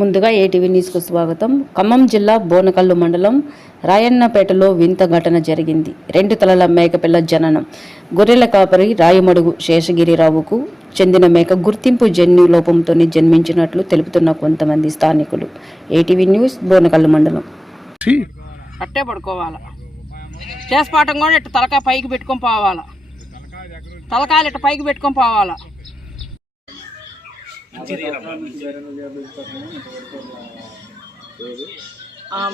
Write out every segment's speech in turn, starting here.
ముందుగా ఏటీవీ న్యూస్కు స్వాగతం. ఖమ్మం జిల్లా బోనకల్లు మండలం రాయన్నపేటలో వింత ఘటన జరిగింది. 2 తలల మేకపిల్ల జననం. గొర్రెల కాపరి రాయమడుగు శేషగిరిరావుకు చెందిన మేక గుర్తింపు జన్యు లోపంతో జన్మించినట్లు తెలుపుతున్న కొంతమంది స్థానికులు. ఏటీవీ న్యూస్ బోనకల్లు మండలం. అట్టే పడుకోవాలా, చేసిపాటం కూడా ఇట్లా తలకాయ పైకి పెట్టుకొని పోవాలా, తలకాయలు ఇట్లా పైకి పెట్టుకొని పోవాలా.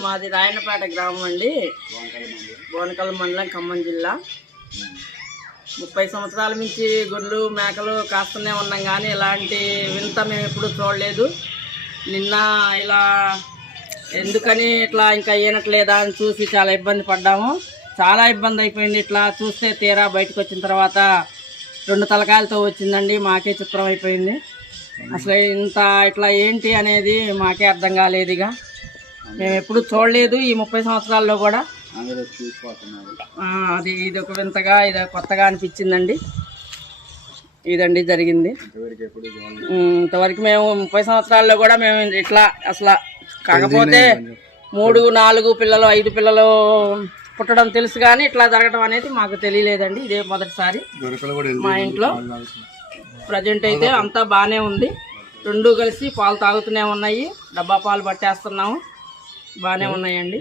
మాది రాయన్నపేట గ్రామం అండి, బోనకల్ మండలం, ఖమ్మం జిల్లా. 30 సంవత్సరాల నుంచి గొర్రెలు మేకలు కాస్తూనే ఉన్నాం, కానీ ఇలాంటి వింత మేము ఎప్పుడు చూడలేదు. నిన్న ఇలా ఎందుకని ఇట్లా ఇంకా అయ్యనట్లేదా అని చూసి చాలా ఇబ్బంది పడ్డాము. చాలా ఇబ్బంది అయిపోయింది. ఇట్లా చూస్తే తీరా బయటకు వచ్చిన తర్వాత 2 తలకాయలతో వచ్చిందండి. మాకే చిత్రం అయిపోయింది. అసలు ఇంత ఇట్లా ఏంటి అనేది మాకే అర్థం కాలేదు. ఇక మేము ఎప్పుడు చూడలేదు ఈ 30 సంవత్సరాల్లో కూడా. ఇది ఒక వింతగా, ఇది కొత్తగా అనిపించిందండి. ఇదండి జరిగింది. ఇంతవరకు మేము 30 సంవత్సరాల్లో కూడా మేము ఇట్లా అసలు, కాకపోతే 3, 4 పిల్లలు, 5 పిల్లలు పుట్టడం తెలుసు, కానీ ఇట్లా జరగడం అనేది మాకు తెలియలేదండి. ఇదే మొదటిసారి మా ఇంట్లో. ప్రజెంట్ అయితే అంతా బాగానే ఉంది. 2 కలిసి పాలు తాగుతూనే ఉన్నాయి. డబ్బా పాలు పట్టేస్తున్నాము, బాగానే ఉన్నాయండి.